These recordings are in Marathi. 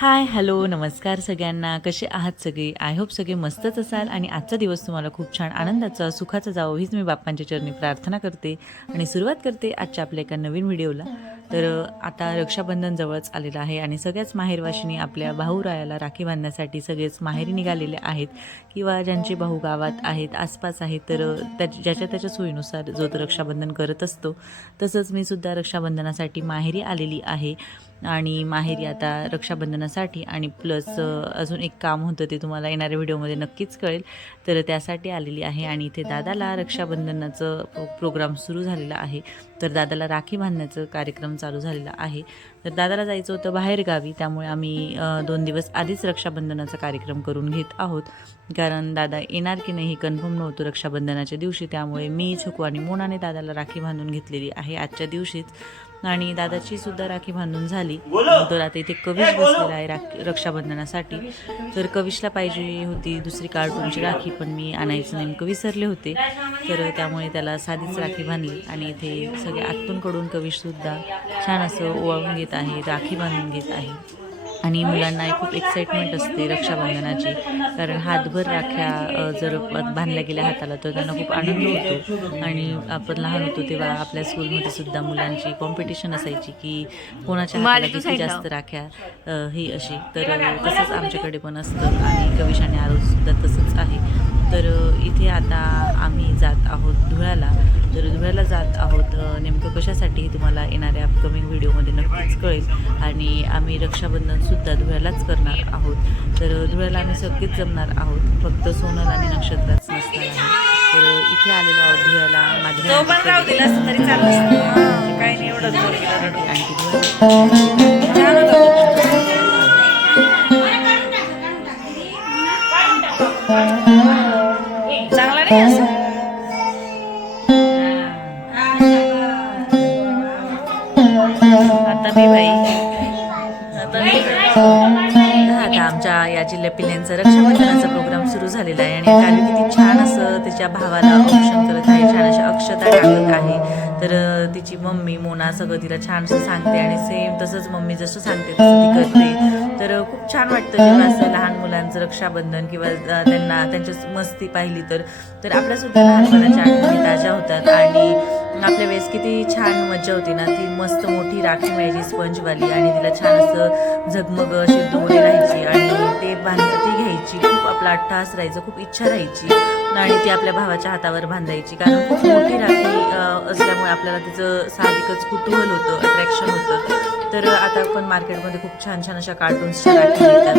हाय हॅलो नमस्कार सगळ्यांना. कसे आहात सगळे? आय होप सगळे मस्तच असाल आणि आजचा दिवस तुम्हाला खूप छान आनंदाचा सुखाचा जावं हीच मी बाप्पांच्या चरणी प्रार्थना करते आणि सुरुवात करते आजच्या आपल्या एका नवीन व्हिडिओला. तर आता रक्षाबंधन जवळच आलेलं आहे आणि सगळ्याच माहेरवाशिनी आपल्या भाऊरायाला राखी बांधण्यासाठी सगळेच माहेरी निघालेले आहेत किंवा ज्यांचे भाऊ गावात आहेत आसपास आहेत तर त्या ज्याच्या त्याच्या सोयीनुसार जो तो रक्षाबंधन करत असतो तसंच मी सुद्धा रक्षाबंधनासाठी माहेरी आलेली आहे आणि माहेरी आता रक्षाबंधनासाठी आणि प्लस अजून एक काम होतं ते तुम्हाला येणाऱ्या व्हिडिओमध्ये नक्कीच कळेल. तर त्यासाठी आलेली आहे आणि इथे दादाला रक्षाबंधनाचं प्रोग्राम सुरू झालेला आहे. तर दादाला राखी बांधण्याचं कार्यक्रम चालू झालेला आहे. तर दादाला जायचं होतं बाहेरगावी त्यामुळे आम्ही दोन दिवस आधीच रक्षाबंधनाचा कार्यक्रम करून घेत आहोत. कारण दादा येणार की नाही कन्फर्म नव्हतं रक्षाबंधनाच्या दिवशी. त्यामुळे मी छुकू आणि मोनाने दादाला राखी बांधून घेतलेली आहे आजच्या दिवशीच. आणि दादाची सुद्धा राखी बांधून झाली. तर आता इथे कविश बसलेला आहे राखी रक्षाबंधनासाठी. तर कविशला पाहिजे होती दुसरी कार्टूनची राखी पण मी आणायचं नेमकं विसरले होते. तर त्यामुळे त्याला साधीच राखी बांधली. आणि इथे सगळे आत्तूंकडून कविशसुद्धा छान असं ओवाळून घेत आहे राखी बांधून घेत आहे. आणि मुलांना खूप एक्साइटमेंट असते रक्षाबंधनाची. कारण हातभर राख्या जर बांधल्या गेल्या हाताला तर त्यांना खूप आनंद होतो. आणि आपण लहान होतो तेव्हा आपल्या स्कूलमध्ये सुद्धा मुलांची कॉम्पिटिशन असायची की कोणाच्या हाताला किती जास्त राख्या ही अशी. तर तसंच आमच्याकडे पण असतं आणि कविश आणि आरोज सुद्धा तसंच आहे. तर इथे आता आम्ही जात आहोत धुळ्याला. तर धुळ्याला जात आहोत नेमकं कशासाठी तुम्हाला येणाऱ्या अपकमिंग व्हिडिओमध्ये नक्कीच कळेल. आणि आम्ही रक्षाबंधनसुद्धा धुळ्यालाच करणार आहोत. तर धुळ्याला आम्ही सगळेच जमणार आहोत. फक्त सोनल आणि नक्षत्राच नसणार आहे. तर इथे आलेलो आहोत धुळ्याला. माझ्या तो पण आहे आणि काल किती छान असं तिच्या भावाला औक्षण करत आहे छान अशा अक्षता टाकत आहे. तर तिची मम्मी मोना सगळं तिला छान असं सांगते आणि सेम तसंच मम्मी जसं सांगते तसं ती करते. तर खूप छान वाटतं जेव्हा असं लहान मुलांचं रक्षाबंधन किंवा त्यांना त्यांच्या मस्ती पाहिली तर. तर आपल्या सुद्धा लहानपणाच्या आठवणी ताज्या होतात आणि आपल्या वेळेस किती छान मज्जा होती ना ती मस्त मोठी राखी मिळायची स्पंजवाली आणि तिला छान असं झगमग अशी दोरी राहायची आणि ते ती घ्यायची खूप आपला अट्टहास राहायचं खूप इच्छा राहायची आणि ती आपल्या भावाच्या हातावर बांधायची कारण खूप मोठी राखी असल्यामुळे आपल्याला तिचं साहजिकच कुतूहल होतं अट्रॅक्शन होतं. तर आता पण मार्केटमध्ये खूप छान छान अशा कार्टून्सच्या राखी मिळतात.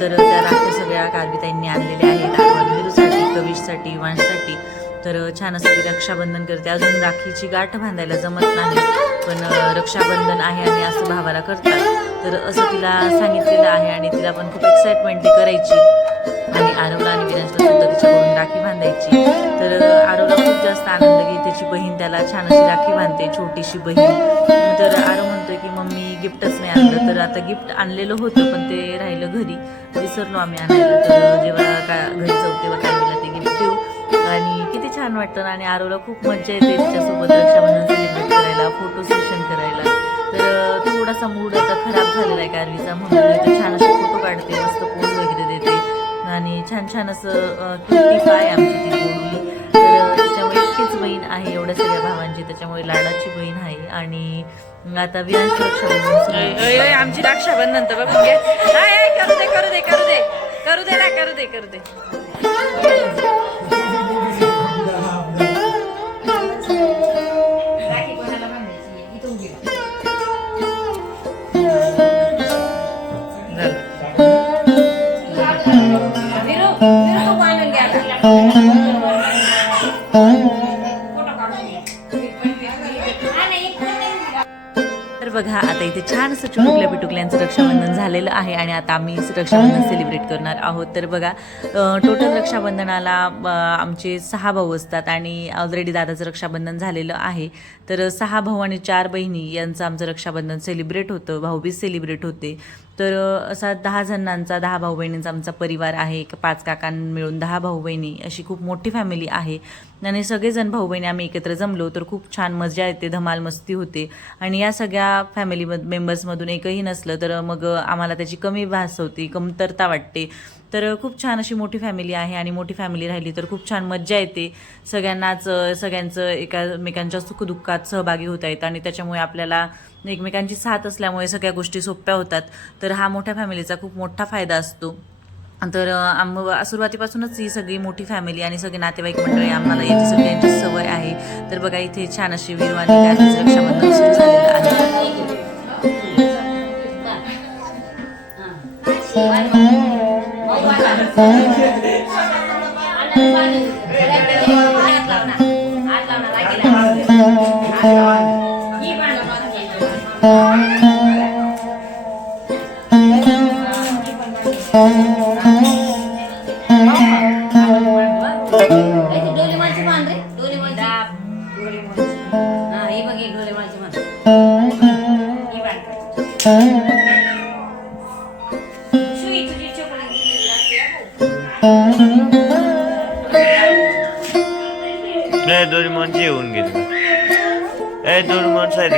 तर त्या राख्या सगळ्या कारविताईंनी आणलेल्या आहेत. आठवणीसाठी कविशसाठी वांशसाठी. तर छान असं ती रक्षाबंधन करते. अजून राखीची गाठ बांधायला जमत नाही पण रक्षाबंधन आहे आणि असं भावाला करतात. तर असं तिला सांगितलेलं आहे आणि तिला पण खूप एक्साइटमेंट ती करायची. आणि आरवला आणि विराजला सुद्धा तिच्याकडून राखी बांधायची. तर आरवला खूप जास्त आनंद की त्याची बहीण त्याला छान अशी राखी बांधते छोटीशी बहीण. तर आरव म्हणतोय की मम्मी गिफ्टच नाही आणलं. तर आता गिफ्ट आणलेलं होतं पण ते राहिलं घरी. म्हणजे विसरलो आम्ही आणायला. तर जेव्हा का घरी जाऊ तेव्हा काय छान वाटतं ना आणि आरोला खूप मजा येते तिच्यासोबत रक्षाबंधन सेलिब्रेट करायला फोटो सेशन करायला. तर थोडासा मूड आता खराब झालेला आहे कारवीचा म्हणून तर छान असे फोटो काढते मस्त पोज वगैरे देते. आणि छान छान असं क्युटी पाय आमची ती गोडली तर अं, तिच्यामुळे एकटीच बहीण आहे एवढ्या सगळ्या भावांची त्याच्यामुळे लाडाची बहीण आहे. आणि आता विरांश रक्षाबंधन आहे. आमची रक्षाबंधन तर बघून घे. आय, आय, करू दे करू दे करू दे. करू दे ना करू दे करू दे. तर बघा आता इथे छान असं चुटुकल्या पिटुकल्यांचं रक्षाबंधन झालेलं आहे आणि आता आम्ही रक्षाबंधन सेलिब्रेट करणार आहोत. तर बघा टोटल रक्षाबंधनाला आमचे सहा भाऊ असतात आणि ऑलरेडी दादाचं रक्षाबंधन झालेलं आहे. तर सहा भाऊ आणि चार बहिणी यांचं आमचं रक्षाबंधन सेलिब्रेट होतं भाऊबीज सेलिब्रेट होते. तर असा दहा जणांचा दहा भाऊ बहिणींचा आमचा परिवार आहे. पाच काकां मिळून दहा भाऊ बहिणी अशी खूप मोठी फॅमिली आहे. आणि सगळेजण भाऊ बहिणी आम्ही एकत्र जमलो तर खूप छान मजा येते धमाल मस्ती होते. आणि या सगळ्या फॅमिली मेंबर्समधून एकही नसलं तर मग आम्हाला त्याची कमी भास होती कमतरता वाटते. तर खूप छान अशी मोठी फॅमिली आहे आणि मोठी फॅमिली राहिली तर खूप छान मज्जा येते. सगळ्यांनाच सगळ्यांचं एकामेकांच्या सुखदुःखात सहभागी होता येतं आणि त्याच्यामुळे आपल्याला एकमेकांची साथ असल्यामुळे सगळ्या गोष्टी सोप्या होतात. तर हा मोठ्या फॅमिलीचा खूप मोठा फायदा असतो. तर आम सुरुवातीपासूनच ही सगळी मोठी फॅमिली आणि सगळे नातेवाईक मंडळी आम्हाला याची सगळ्यांची सवय आहे. तर बघा इथे छान अशी विरू आणि रक्षाबंधन ए डोरेमॉन साईड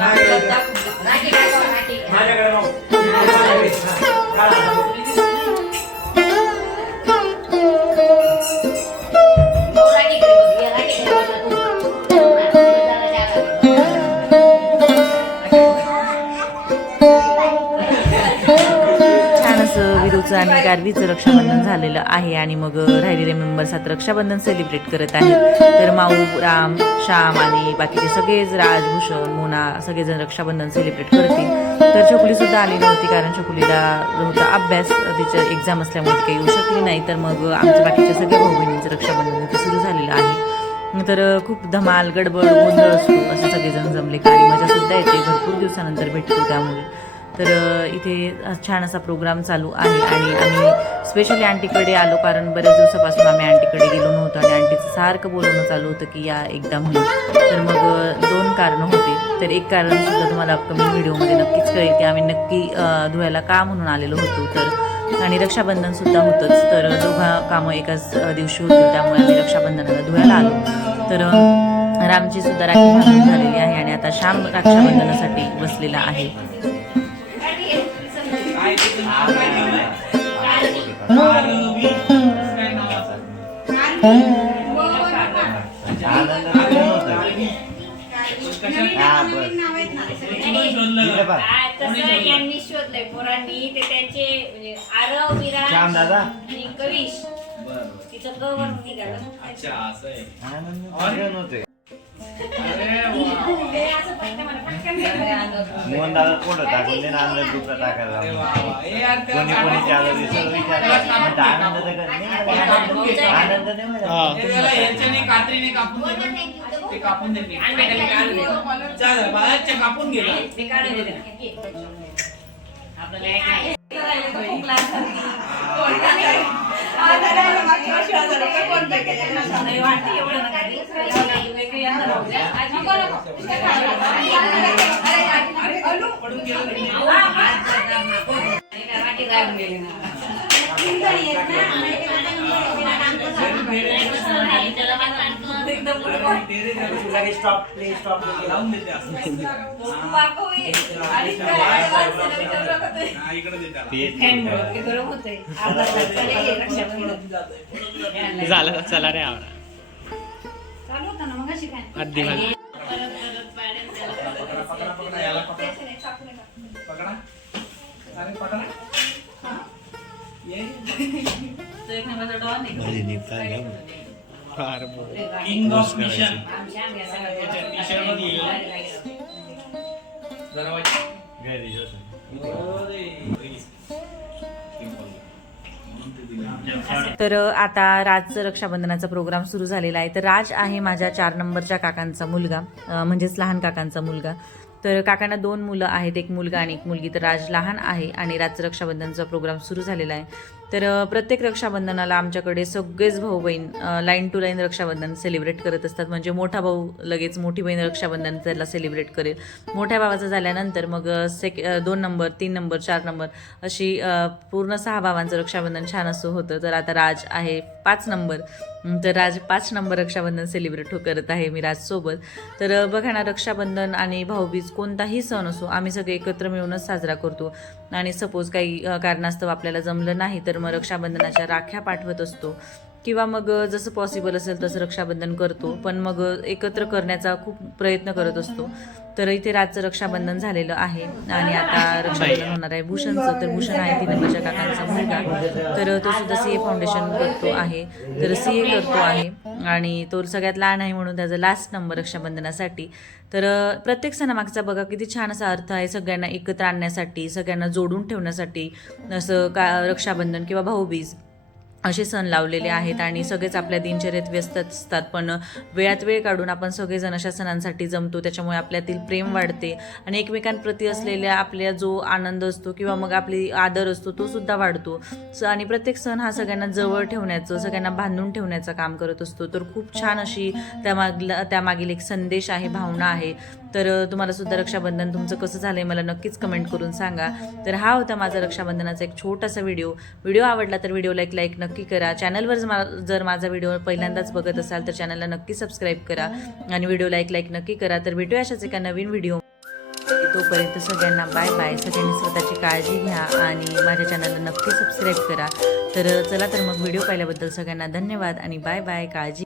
काय रे भाऊचं आणि गारवीचं रक्षाबंधन झालेलं आहे आणि मग राहिलेले मेंबर्स आता रक्षाबंधन सेलिब्रेट करत आहेत. तर माऊ राम श्याम आणि बाकीचे सगळेच राजभूषण मोना सगळेजण रक्षाबंधन सेलिब्रेट करतील. तर छकुली सुद्धा आली नव्हती कारण छकुलीला जो होता अभ्यास तिचं एक्झाम असल्यामुळे ती काही येऊ शकली नाही. तर मग आमच्या बाकीच्या सगळ्या भाऊ बहिणींचं रक्षाबंधन इथे सुरू झालेलं आहे. तर खूप धमाल गडबड गोंधळ असतो. असं सगळेजण जमले. काही मजासुद्धा मजा सुद्धा येते. भरपूर दिवसानंतर भेटतो त्यामुळे. तर इथे छान असा प्रोग्राम चालू आहे आणि आम्ही स्पेशली आंटीकडे आलो कारण बऱ्याच दिवसापासून आम्ही आंटीकडे गेलो नव्हतो आणि आंटीचं सारखं बोलणं चालू होतं की या एकदा म्हणून तर मग दोन कारणं होते. तर एक कारण सुद्धा तुम्हाला अपकमिंग व्हिडिओमध्ये नक्कीच कळेल की आम्ही नक्की धुळ्याला का म्हणून आलेलो होतो. तर आणि रक्षाबंधन सुद्धा होतंच. तर दोघा कामं एकाच दिवशी होती त्यामुळे आम्ही रक्षाबंधनाला धुळ्याला आलो. तर रामची सुद्धा राखी झालेली आहे आणि आता श्याम रक्षाबंधनासाठी बसलेला आहे. यांनी शोधलंय पोरांनी ते त्यांचे म्हणजे आरव श्याम दादा आणि कविश तिचं कवर निघालं अच्छा असं आहे मोहन दादा कोण टाकून दे ना अंदर दुसरा टाकायला कोणी कोणी चालू दिसत विचारलं आनंद तर आनंद नाही कात्रीने कापून ते कापून दे चालेल, कापून गेला आपल्याला गेलं नाही. गेली ना. झाले, चला रे आवरा चालू होतं ना मगाशी काय? अगदी. पकडा, पकडा, पकडा, याला पकडा. पकडा. अरे, पकडा. म्हणून ते दिलं. तर आता राजचं रक्षाबंधनाचा प्रोग्राम सुरू झालेला आहे. तर राज आहे माझ्या चार नंबरच्या काकांचा मुलगा म्हणजेच लहान काकांचा मुलगा. तर काकांना दोन मुलं आहेत एक मुलगा आणि एक मुलगी. तर राज लहान आहे आणि राजचं रक्षाबंधनचा प्रोग्राम सुरू झालेला आहे. तर प्रत्येक रक्षाबंधनाला आमच्याकडे सगळेच भाऊ बहीण line to line Rakshabandhan celebrate करत असतात. म्हणजे मोठा भाऊ लगेच मोठी बहीण रक्षाबंधन त्याला सेलिब्रेट करेल. मोठ्या भावाचं झाल्यानंतर मग सेक दोन नंबर तीन नंबर चार नंबर अशी पूर्ण सहा भावांचं रक्षाबंधन छान असं होतं. तर आता राज आहे पाच नंबर. तर राज पाच नंबर रक्षाबंधन सेलिब्रेट हो करत आहे मी राजसोबत तर बघा ना रक्षाबंधन आणि भाऊबीज कोणताही सण असो आम्ही सगळे एकत्र मिळूनच साजरा करतो. आणि सपोज काही कारणास्तव आपल्याला जमलं नाही तर मग रक्षाबंधनाच्या राख्या पाठवत असतो. किंवा मग जसं पॉसिबल असेल तसं रक्षाबंधन करतो. पण मग एकत्र करण्याचा खूप प्रयत्न करत असतो. तर इथे राजचं रक्षाबंधन झालेलं आहे. आणि आता रक्षाबंधन होणार आहे. भूषणचं तर भूषण आहे तीन नंबरच्या काकांचा मुलगा. तर तो सुद्धा सी ए फाउंडेशन करतो आहे. तर सी ए करतो आहे. आणि तो सगळ्यात लहान आहे म्हणून त्याचा लास्ट नंबर रक्षाबंधनासाठी. तर प्रत्येक सणामागचा बघा किती छान असा अर्थ आहे सगळ्यांना एकत्र आणण्यासाठी सगळ्यांना जोडून ठेवण्यासाठी. असं का रक्षाबंधन किंवा भाऊबीज. असे सण लावलेले आहेत आणि सगळेच आपल्या दिनचर्येत व्यस्त असतात. पण वेळात वेळ काढून आपण सगळेजण अशा सणांसाठी जमतो. त्याच्यामुळे आपल्यातील प्रेम वाढते आणि एकमेकांप्रती असलेल्या आपल्या जो आनंद असतो किंवा मग आपली आदर असतो तो सुद्धा वाढतो. स- आणि प्रत्येक सण हा सगळ्यांना जवळ ठेवण्याचं सगळ्यांना बांधून ठेवण्याचं काम करत असतो. तर खूप छान अशी त्यामागला त्यामागील एक संदेश आहे भावना आहे. तर तुम्हाला सुद्धा रक्षाबंधन तुमचं कसं झालंय मला नक्कीच कमेंट करून सांगा. तर हा होता माझा रक्षाबंधनाचा एक छोटासा व्हिडिओ. व्हिडिओ आवडला तर व्हिडिओला एक लाईक नक्की नक्की करा. चॅनलवर जर मा- जर माझा व्हिडिओ पहिल्यांदाच बघत असाल तर चॅनलला नक्की सबस्क्राईब करा. आणि व्हिडिओला एक लाईक नक्की करा. तर भेटूया अशाच एका नवीन व्हिडिओ तोपर्यंत सगळ्यांना बाय बाय सगळ्यांनी स्वतःची काळजी घ्या आणि माझ्या चॅनलला नक्की सबस्क्राईब करा. तर चला तर मग व्हिडिओ पाहिल्याबद्दल सगळ्यांना धन्यवाद आणि बाय बाय काळजी